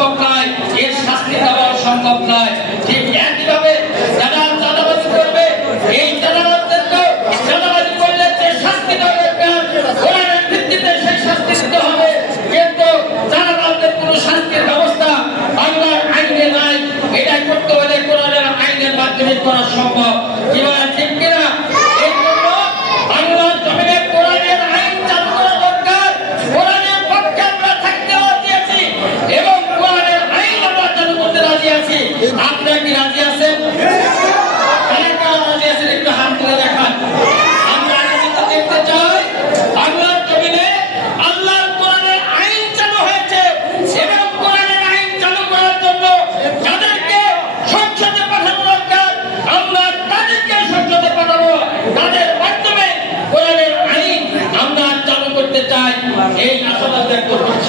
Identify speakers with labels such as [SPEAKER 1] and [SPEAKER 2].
[SPEAKER 1] সম্ভব নয়। এর শাস্তি দেওয়াও সম্ভব নয়। ঠিক একইভাবে যারা চাঁদাবাজি করবে, এই করলে যে শাস্তি দেওয়া ভিত্তিতে সেই শাস্তি দিতে হবে। কিন্তু চাঁদাবাজদের কোনো শাস্তির ব্যবস্থা বাংলার আইনে নাই। এটা করতে হলে কোরআনের আইনের মাধ্যমে করা সম্ভব। আপনারা কি রাজি আছেন কোরআনের আইন চালু করার জন্য যাদেরকে সংসদে পাঠানো দরকার। আমরা তাদেরকে সংসদে পাঠাবো। তাদের মাধ্যমে কোরআনের আইন আমরা চালু করতে চাই। এই আশাবাদ ব্যক্ত করছি।